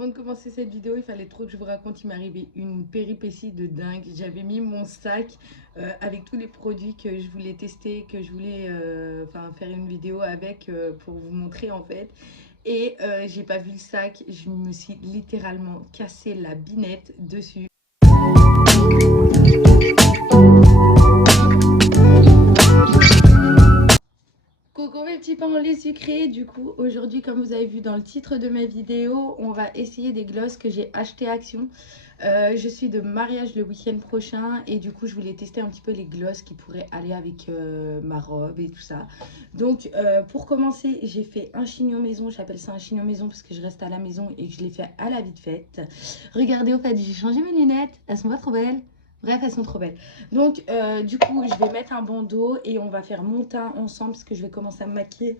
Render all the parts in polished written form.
Avant de commencer cette vidéo, il fallait trop que je vous raconte, il m'est arrivé une péripétie de dingue. J'avais mis mon sac avec tous les produits que je voulais tester, que je voulais faire une vidéo avec pour vous montrer en fait. Et j'ai pas vu le sac, je me suis littéralement cassé la binette dessus. Coucou mes petits pains au lait sucré, du coup aujourd'hui comme vous avez vu dans le titre de ma vidéo, on va essayer des glosses que j'ai achetées à Action. Je suis de mariage le week-end prochain et du coup je voulais tester un petit peu les glosses qui pourraient aller avec ma robe et tout ça. Donc pour commencer j'ai fait un chignon maison, j'appelle ça un chignon maison parce que je reste à la maison et que je l'ai fait à la vite faite. Regardez au fait j'ai changé mes lunettes, elles sont pas trop belles. Bref, elles sont trop belles. Donc, du coup, je vais mettre un bandeau et on va faire mon teint ensemble parce que je vais commencer à me maquiller.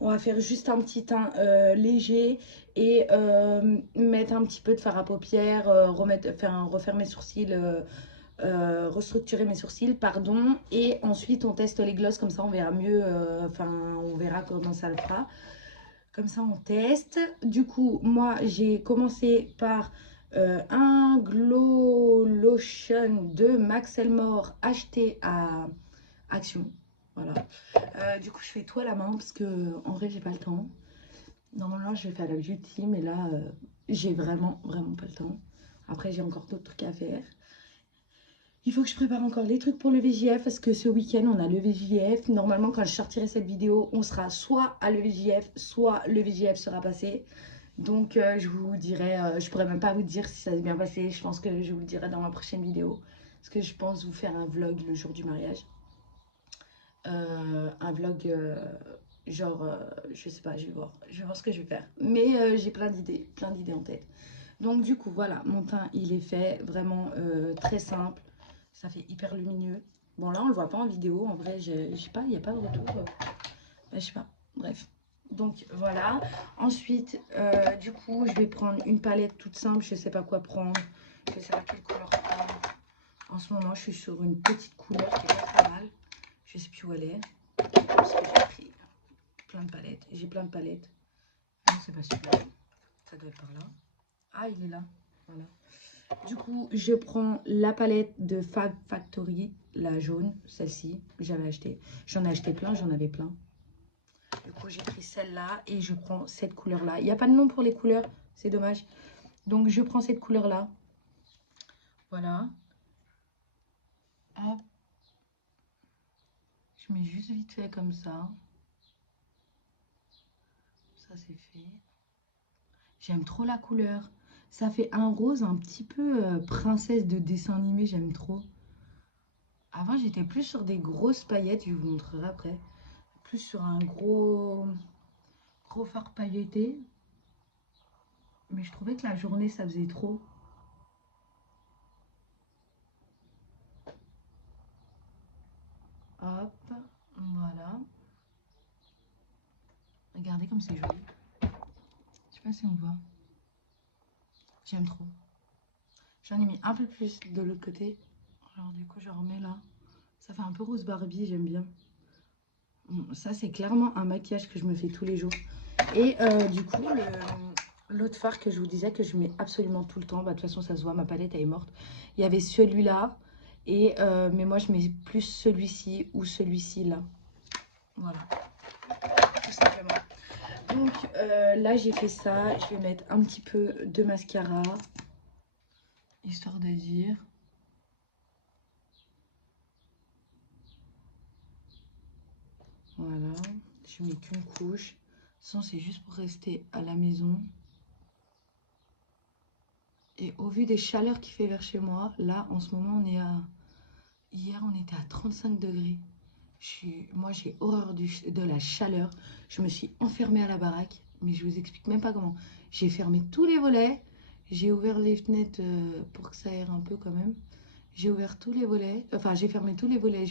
On va faire juste un petit teint léger et mettre un petit peu de fard à paupières, refaire mes sourcils, restructurer mes sourcils, pardon. Et ensuite, on teste les glosses, comme ça, on verra mieux, on verra comment ça le fera. Comme ça, on teste. Du coup, moi, j'ai commencé par un Glow Lotion de Max Elmore acheté à Action. Voilà. Du coup, je fais tout à la main parce que en vrai, j'ai pas le temps. Normalement, je vais faire la beauty, mais là, j'ai vraiment pas le temps. Après, j'ai encore d'autres trucs à faire. Il faut que je prépare encore les trucs pour le VJF parce que ce week-end, on a le VJF. Normalement, quand je sortirai cette vidéo, on sera soit à le VJF, soit le VJF sera passé. Donc, je vous dirai, je pourrais même pas vous dire si ça s'est bien passé. Je pense que je vous le dirai dans ma prochaine vidéo. Parce que je pense vous faire un vlog le jour du mariage. Un vlog je sais pas, je vais voir ce que je vais faire, mais j'ai plein d'idées en tête. Donc du coup voilà, mon teint il est fait vraiment très simple, ça fait hyper lumineux. Bon là on le voit pas en vidéo, en vrai je sais pas, il n'y a pas de retour, je sais pas, bref. Donc voilà, ensuite du coup je vais prendre une palette toute simple, je sais pas quoi prendre, je sais pas quelle couleur prendre. En ce moment je suis sur une petite couleur qui est pas très mal. Je sais plus où elle est. Parce que j'ai pris plein de palettes. J'ai plein de palettes. Non, c'est pas celui-là. Ça doit être par là. Ah, il est là. Voilà. Du coup, je prends la palette de Fab Factory, la jaune, celle-ci, que j'avais acheté. J'en ai acheté plein, j'en avais plein. Du coup, j'ai pris celle-là et je prends cette couleur-là. Il n'y a pas de nom pour les couleurs, c'est dommage. Donc, je prends cette couleur-là. Voilà. Hop. Je mets juste vite fait comme ça. Ça, c'est fait. J'aime trop la couleur. Ça fait un rose un petit peu princesse de dessin animé, j'aime trop. Avant, j'étais plus sur des grosses paillettes, je vous montrerai après. Plus sur un gros fard pailleté. Mais je trouvais que la journée, ça faisait trop. Hop, voilà. Regardez comme c'est joli. Je sais pas si on voit. J'aime trop. J'en ai mis un peu plus de l'autre côté. Alors du coup, je remets là. Ça fait un peu rose Barbie, j'aime bien. Ça, c'est clairement un maquillage que je me fais tous les jours. Et du coup, l'autre fard que je vous disais que je mets absolument tout le temps, bah, de toute façon, ça se voit, ma palette, elle est morte. Il y avait celui-là, mais moi, je mets plus celui-ci ou celui-ci, là. Voilà, tout simplement. Donc, là, j'ai fait ça. Je vais mettre un petit peu de mascara, histoire de dire... Voilà, je mets qu'une couche. Sinon, c'est juste pour rester à la maison. Et au vu des chaleurs qu'il fait vers chez moi, là, en ce moment, on est à... Hier, on était à 35 degrés. Moi, j'ai horreur de la chaleur. Je me suis enfermée à la baraque, mais je vous explique même pas comment. J'ai fermé tous les volets. J'ai ouvert les fenêtres pour que ça aère un peu quand même. J'ai ouvert tous les volets. Enfin, j'ai fermé tous les volets.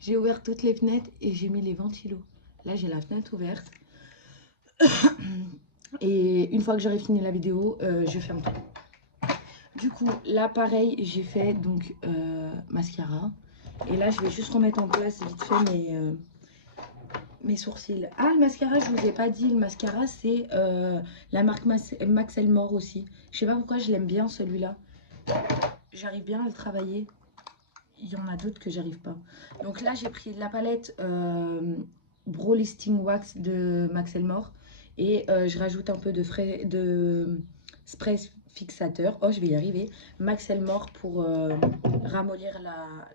J'ai ouvert toutes les fenêtres et j'ai mis les ventilos. Là, j'ai la fenêtre ouverte. Et une fois que j'aurai fini la vidéo, je ferme tout. Du coup, là, pareil, j'ai fait donc mascara. Et là, je vais juste remettre en place vite fait mes sourcils. Ah, le mascara, je vous ai pas dit. Le mascara, c'est la marque Max Elmore aussi. Je sais pas pourquoi je l'aime bien celui-là. J'arrive bien à le travailler. Il y en a d'autres que j'arrive pas. Donc là, j'ai pris la palette Brow Listing Wax de Max Elmore. Et je rajoute un peu de spray fixateur. Oh, je vais y arriver. Max Elmore pour ramollir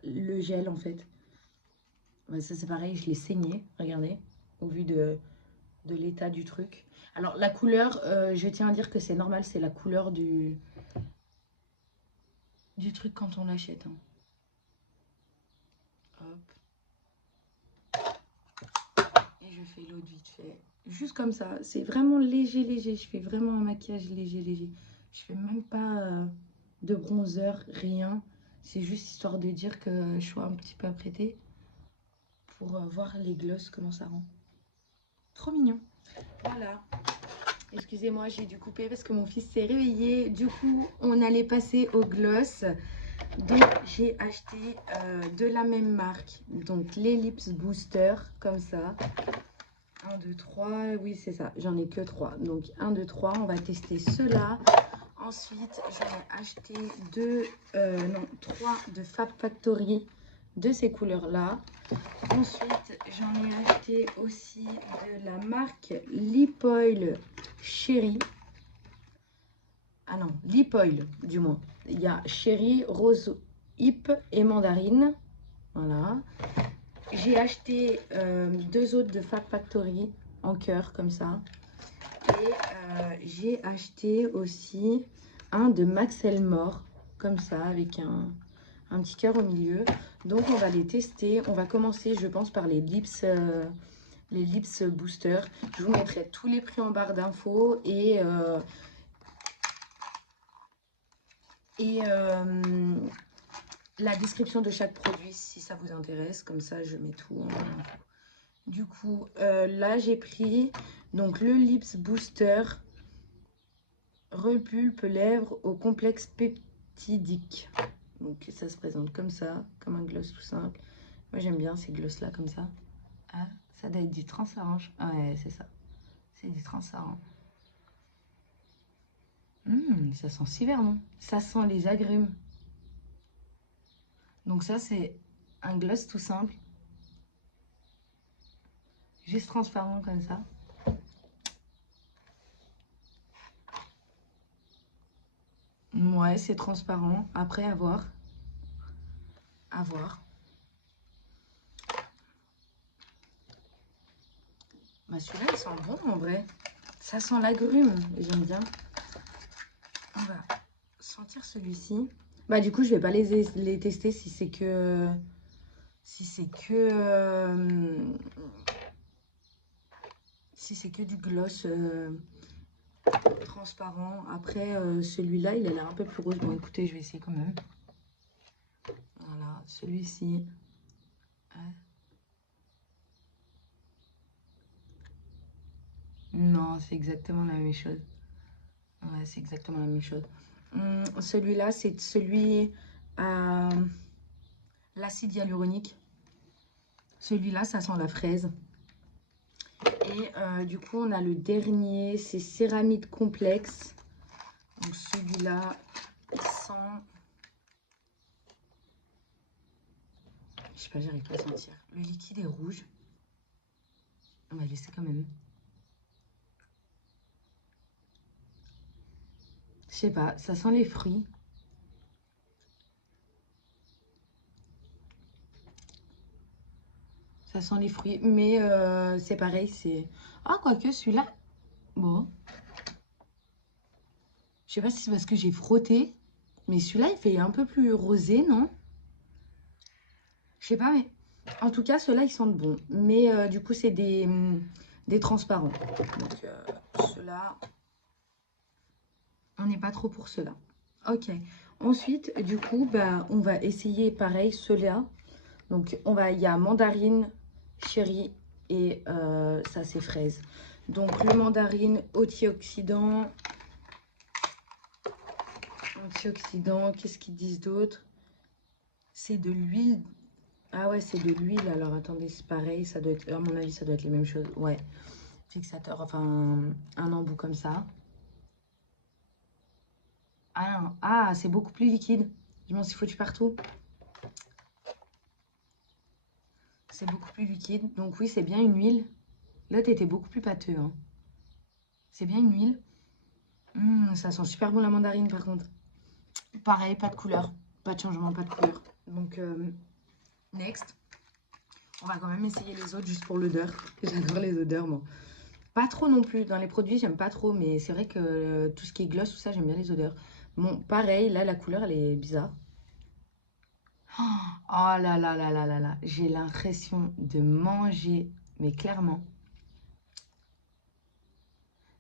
le gel en fait. Ouais, ça c'est pareil, je l'ai saigné, regardez, au vu de l'état du truc. Alors la couleur, je tiens à dire que c'est normal, c'est la couleur du truc quand on l'achète. Hein. Hop. Et je fais l'autre vite fait. Juste comme ça, c'est vraiment léger, léger. Je fais vraiment un maquillage léger, léger. Je fais même pas de bronzer, rien. C'est juste histoire de dire que je sois un petit peu apprêtée pour voir les glosses, comment ça rend. Trop mignon. Voilà. Excusez-moi, j'ai dû couper parce que mon fils s'est réveillé. Du coup, on allait passer au gloss. Donc, j'ai acheté de la même marque. Donc, les Lips Booster, comme ça. 1, 2, 3. Oui, c'est ça. J'en ai que 3. Donc, 1, 2, 3. On va tester ceux-là. Ensuite, j'en ai acheté 3 de Fab Factory de ces couleurs-là. Ensuite, j'en ai acheté aussi de la marque Lip Oil Chéri. Ah non, Lip Oil du moins. Il y a Chéri, Rose Hip et Mandarine. Voilà. J'ai acheté 2 autres de Fab Factory en cœur comme ça. Et j'ai acheté aussi un de Max Elmore comme ça avec un petit cœur au milieu. Donc on va les tester. On va commencer je pense par les lips booster. Je vous mettrai tous les prix en barre d'infos et la description de chaque produit si ça vous intéresse. Comme ça je mets tout en barre d'infos. Du coup là j'ai pris donc le lips booster repulpe lèvres au complexe peptidique. Donc ça se présente comme ça, comme un gloss tout simple. Moi j'aime bien ces gloss là comme ça. Ah, ça doit être du transparent. Ah ouais, c'est ça. C'est du transparent. Ça sent super bon. Ça sent les agrumes. Donc ça c'est un gloss tout simple. Juste transparent comme ça. Ouais, c'est transparent. Après, à voir. À voir. Bah celui-là, il sent bon en vrai. Ça sent l'agrume. J'aime bien. On va sentir celui-ci. Bah du coup, je vais pas les tester si c'est que... Si c'est que du gloss transparent. Après, celui-là, il a l'air un peu plus rose. Bon, écoutez, je vais essayer quand même. Voilà, celui-ci. Non, c'est exactement la même chose. Ouais, c'est exactement la même chose. Celui-là, c'est celui à l'acide hyaluronique. Celui-là, ça sent la fraise. Et du coup, on a le dernier, c'est céramide complexe. Donc celui-là, il sent... Je sais pas, j'arrive pas à sentir. Le liquide est rouge. On va laisser quand même. Je sais pas, ça sent les fruits. Ça sent les fruits, mais c'est pareil, c'est... Ah, quoique, celui-là... Bon. Je sais pas si c'est parce que j'ai frotté, mais celui-là, il fait un peu plus rosé, non? Je sais pas, mais... En tout cas, ceux-là, ils sentent bon. Mais du coup, c'est des transparents. Donc, ceux-là... On n'est pas trop pour ceux-là. Ok. Ensuite, du coup, bah, on va essayer pareil, ceux-là. Donc, il y a mandarine, chéri et ça, c'est fraise. Donc, le mandarine antioxydant. Antioxydant, qu'est-ce qu'ils disent d'autre? C'est de l'huile. Ah ouais, c'est de l'huile. Alors attendez, c'est pareil. Ça doit être, à mon avis, ça doit être les mêmes choses. Ouais. Fixateur, enfin, un embout comme ça. Ah non. Ah, c'est beaucoup plus liquide. Je m'en suis foutu partout. C'est beaucoup plus liquide. Donc oui, c'est bien une huile. L'autre était beaucoup plus pâteux, hein. C'est bien une huile. Ça sent super bon la mandarine par contre. Pareil, pas de couleur. Pas de changement, pas de couleur. Donc, next. On va quand même essayer les autres juste pour l'odeur. J'adore les odeurs, moi. Pas trop non plus. Dans les produits, j'aime pas trop. Mais c'est vrai que tout ce qui est gloss, tout ça, j'aime bien les odeurs. Bon, pareil, là, la couleur, elle est bizarre. Oh là là là là là là. J'ai l'impression de manger, mais clairement.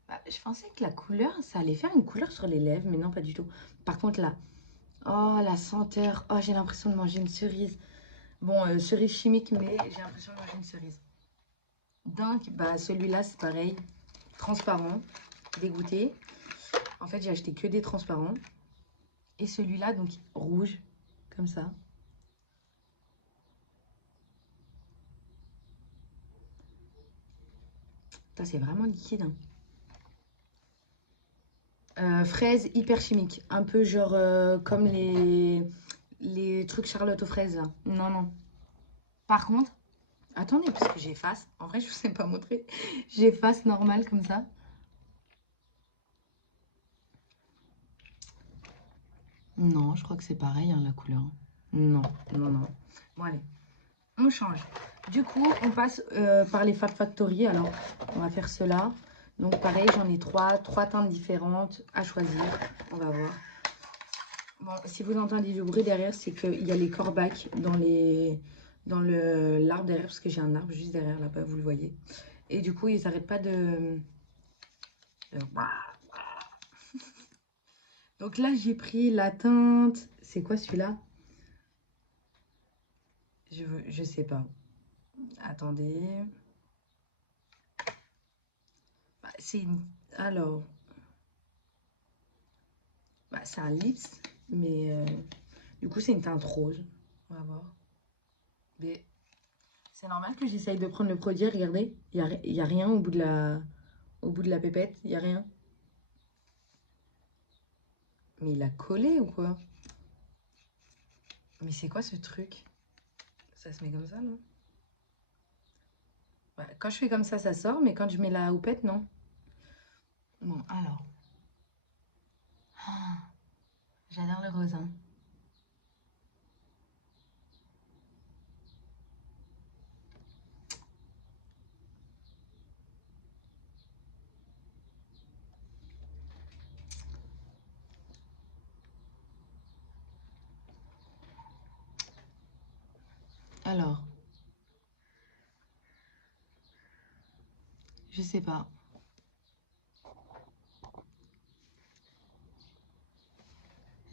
Bah, je pensais que la couleur, ça allait faire une couleur sur les lèvres, mais non, pas du tout. Par contre, là, oh, la senteur. Oh, j'ai l'impression de manger une cerise. Bon, cerise chimique, mais j'ai l'impression de manger une cerise. Donc, bah, celui-là, c'est pareil. Transparent, dégoûté. En fait, j'ai acheté que des transparents. Et celui-là, donc, rouge, comme ça. Ça, c'est vraiment liquide, hein. Fraise hyper chimique. Un peu genre comme les trucs Charlotte aux fraises, là. Non, non. Par contre, attendez, parce que j'efface. En vrai, je vous ai pas montré. J'efface normal comme ça. Non, je crois que c'est pareil, hein, la couleur. Non, non, non. Bon, allez, on change. Du coup, on passe par les Fab Factory. Alors, on va faire cela. Donc, pareil, j'en ai trois teintes différentes à choisir. On va voir. Bon, si vous entendez du bruit derrière, c'est qu'il y a les corbacs dans l'arbre derrière, parce que j'ai un arbre juste derrière là-bas, vous le voyez. Et du coup, ils n'arrêtent pas de- Donc là, j'ai pris la teinte. C'est quoi celui-là? Je sais pas. Attendez. Bah, c'est une... Alors, bah, c'est un lips, mais du coup, c'est une teinte rose. On va voir. Mais c'est normal que j'essaye de prendre le produit. Regardez, il y a rien au bout de la pépette. Il n'y a rien. Mais il a collé ou quoi? Mais c'est quoi ce truc? Ça se met comme ça, non? Bah, quand je fais comme ça sort, mais quand je mets la houppette, non. Bon, alors. Ah, j'adore le rose, hein. Alors, je sais pas.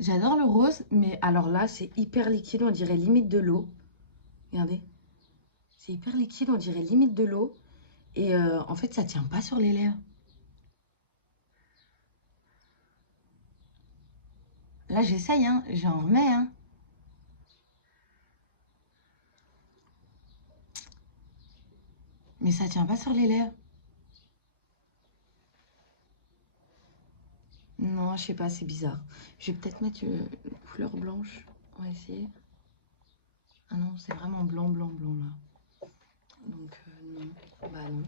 J'adore le rose, mais alors là, c'est hyper liquide, on dirait limite de l'eau. Regardez. C'est hyper liquide, on dirait limite de l'eau. Et en fait, ça tient pas sur les lèvres. Là, j'essaye, hein. J'en remets, hein. Mais ça tient pas sur les lèvres. Non, je sais pas, c'est bizarre. Je vais peut-être mettre une couleur blanche. On va essayer. Ah non, c'est vraiment blanc, blanc, blanc, là. Donc, non. Bah non.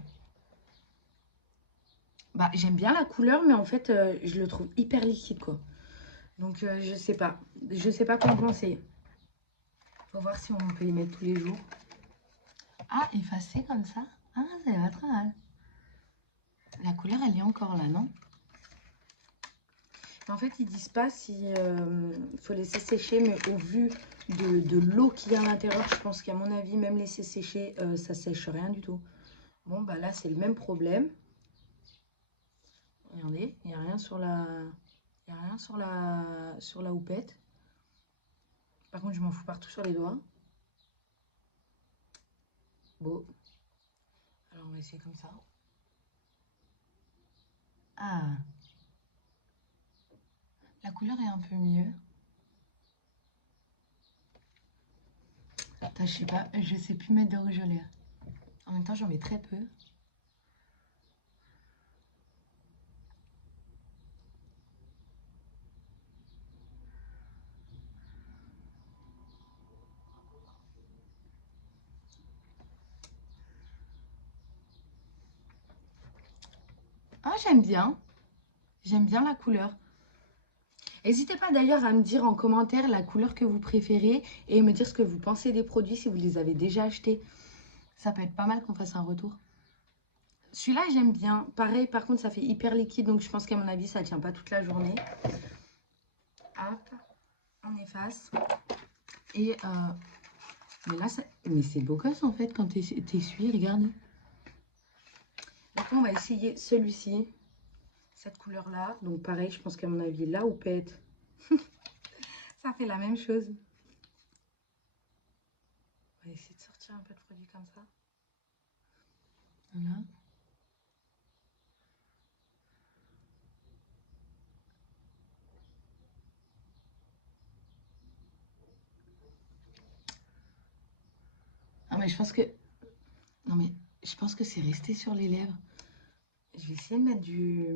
Bah, j'aime bien la couleur, mais en fait, je le trouve hyper liquide, quoi. Donc, je sais pas. Je sais pas quoi en penser. Faut voir si on peut y mettre tous les jours. Ah, effacé comme ça. Ah, c'est pas très mal. La couleur, elle est encore là, non? En fait, ils disent pas si faut laisser sécher, mais au vu de l'eau qu'il y a à l'intérieur, je pense qu'à mon avis, même laisser sécher, ça sèche rien du tout. Bon, bah là, c'est le même problème. Regardez, il n'y a rien sur la... Il n'y a rien sur la houppette. Par contre, je m'en fous partout sur les doigts. Bon. Alors, on va essayer comme ça. Ah, la couleur est un peu mieux. Putain, je sais pas, je sais plus mettre de rouge à lèvres. En même temps, j'en mets très peu. Ah, j'aime bien. J'aime bien la couleur. N'hésitez pas d'ailleurs à me dire en commentaire la couleur que vous préférez et me dire ce que vous pensez des produits si vous les avez déjà achetés. Ça peut être pas mal qu'on fasse un retour. Celui-là, j'aime bien. Pareil, par contre, ça fait hyper liquide, donc je pense qu'à mon avis, ça tient pas toute la journée. Hop, on efface. Et mais là, mais c'est beau gosse en fait quand t'essuies, regarde. Donc on va essayer celui-ci, cette couleur-là. Donc pareil, je pense qu'à mon avis, là ou pète. Ça fait la même chose. On va essayer de sortir un peu de produit comme ça. Voilà. Ah mais je pense que... Non mais je pense que c'est resté sur les lèvres. Je vais essayer de mettre du...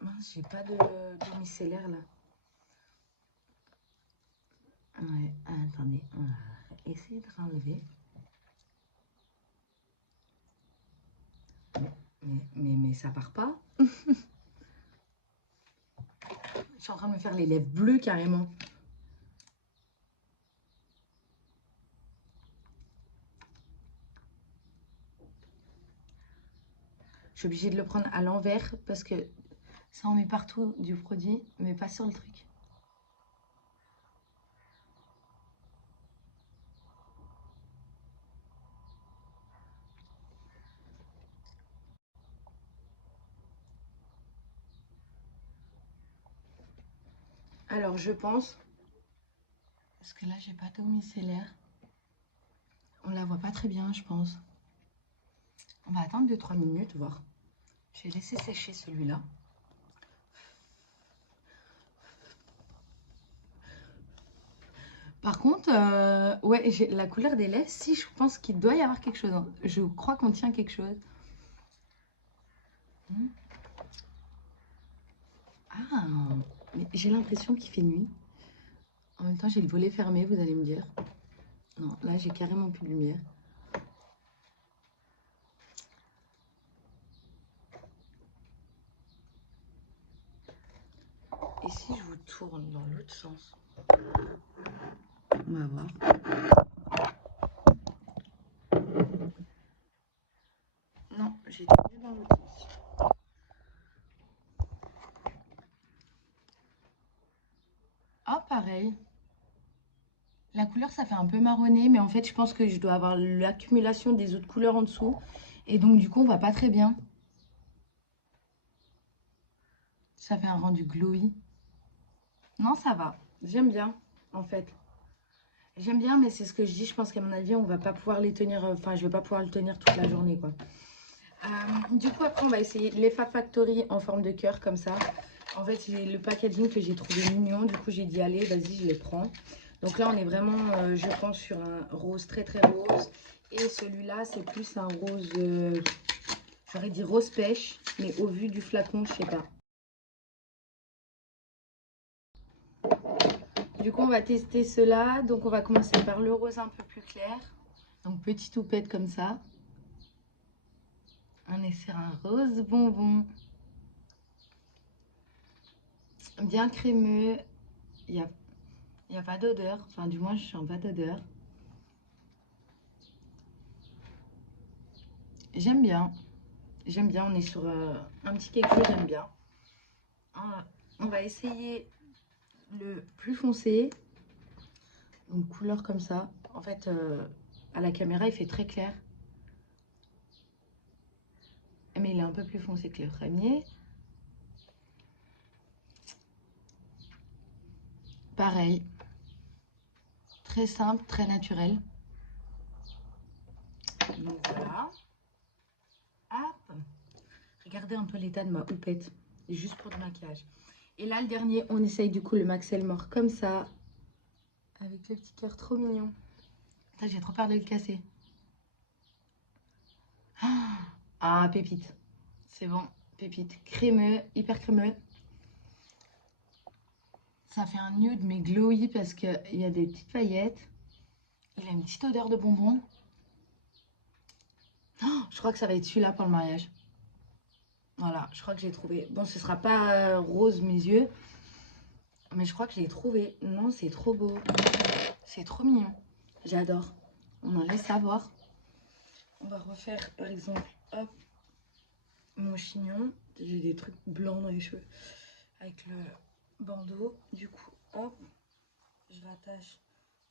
Mince, j'ai pas de micellaire là. Ouais, attendez, on va essayer de renlever. Mais ça part pas. Je suis en train de me faire les lèvres bleues carrément. Je suis obligée de le prendre à l'envers parce que ça en met partout du produit, mais pas sur le truc. Alors je pense, parce que là j'ai pas d'eau micellaire, on la voit pas très bien je pense. On va attendre 2-3 minutes, voir. Je vais laisser sécher celui-là. Par contre, ouais, j'ai la couleur des lèvres, si je pense qu'il doit y avoir quelque chose. Hein. Je crois qu'on tient quelque chose. Ah, mais j'ai l'impression qu'il fait nuit. En même temps, j'ai le volet fermé, vous allez me dire. Non, là, j'ai carrément plus de lumière. Et si je vous tourne dans l'autre sens? On va voir. Non, j'ai tourné dans l'autre sens. Ah, pareil. La couleur, ça fait un peu marronné, mais en fait, je pense que je dois avoir l'accumulation des autres couleurs en dessous. Et donc, du coup, on voit pas très bien. Ça fait un rendu glowy. Non, ça va. J'aime bien, en fait. J'aime bien, mais c'est ce que je dis. Je pense qu'à mon avis, on va pas pouvoir les tenir. Enfin, je vais pas pouvoir le tenir toute la journée, quoi. Du coup, après, on va essayer les Fab Factory en forme de cœur, comme ça. En fait, j'ai le packaging que j'ai trouvé mignon. Du coup, j'ai dit, allez, vas-y, je les prends. Donc là, on est vraiment, je pense, sur un rose très, très rose. Et celui-là, c'est plus un rose, j'aurais dit rose pêche. Mais au vu du flacon, je sais pas. Du coup, on va tester cela. Donc, on va commencer par le rose un peu plus clair. Donc, petite toupette comme ça. On est sur un rose bonbon. Bien crémeux. Il n'y a pas d'odeur. Enfin, du moins, je sens pas d'odeur. J'aime bien. J'aime bien. On est sur un petit quelque chose, j'aime bien. On va essayer le plus foncé. Donc, couleur comme ça. En fait, à la caméra, il fait très clair. Mais il est un peu plus foncé que le premier. Pareil. Très simple, très naturel. Donc voilà. Hop. Regardez un peu l'état de ma houppette. Juste pour du maquillage. Et là, le dernier, on essaye du coup le Max Elmore comme ça. Avec le petit cœur trop mignon. Attends, j'ai trop peur de le casser. Ah, pépite. C'est bon, pépite. Crémeux, hyper crémeux. Ça fait un nude mais glowy parce qu'il y a des petites paillettes. Il a une petite odeur de bonbon. Oh, je crois que ça va être celui-là pour le mariage. Voilà, je crois que j'ai trouvé. Bon, ce sera pas rose mes yeux. Mais je crois que je l'ai trouvé. Non, c'est trop beau. C'est trop mignon. J'adore. On en laisse savoir. On va refaire par exemple, hop, mon chignon. J'ai des trucs blancs dans les cheveux. Avec le bandeau. Du coup, hop, je l'attache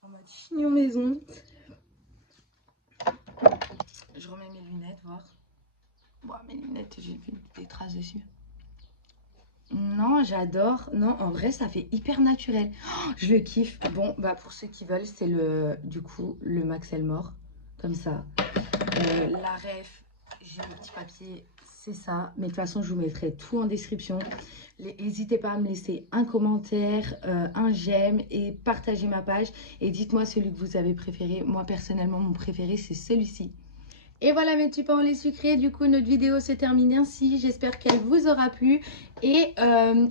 en mode chignon maison. Je remets mes lunettes, voir. Bon, mes lunettes, j'ai vu des traces dessus. Non, j'adore. Non, en vrai, ça fait hyper naturel. Oh, je le kiffe. Bon, bah pour ceux qui veulent, c'est du coup, le Max Elmore. Comme ça. La ref, j'ai un petit papier, c'est ça. Mais de toute façon, je vous mettrai tout en description. N'hésitez pas à me laisser un commentaire, un j'aime et partagez ma page. Et dites-moi celui que vous avez préféré. Moi, personnellement, mon préféré, c'est celui-ci. Et voilà mes petits pains au lait sucré, du coup notre vidéo se termine ainsi, j'espère qu'elle vous aura plu et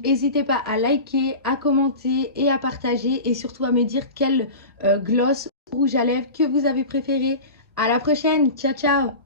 n'hésitez pas à liker, à commenter et à partager et surtout à me dire quel gloss rouge à lèvres que vous avez préféré. À la prochaine, ciao ciao.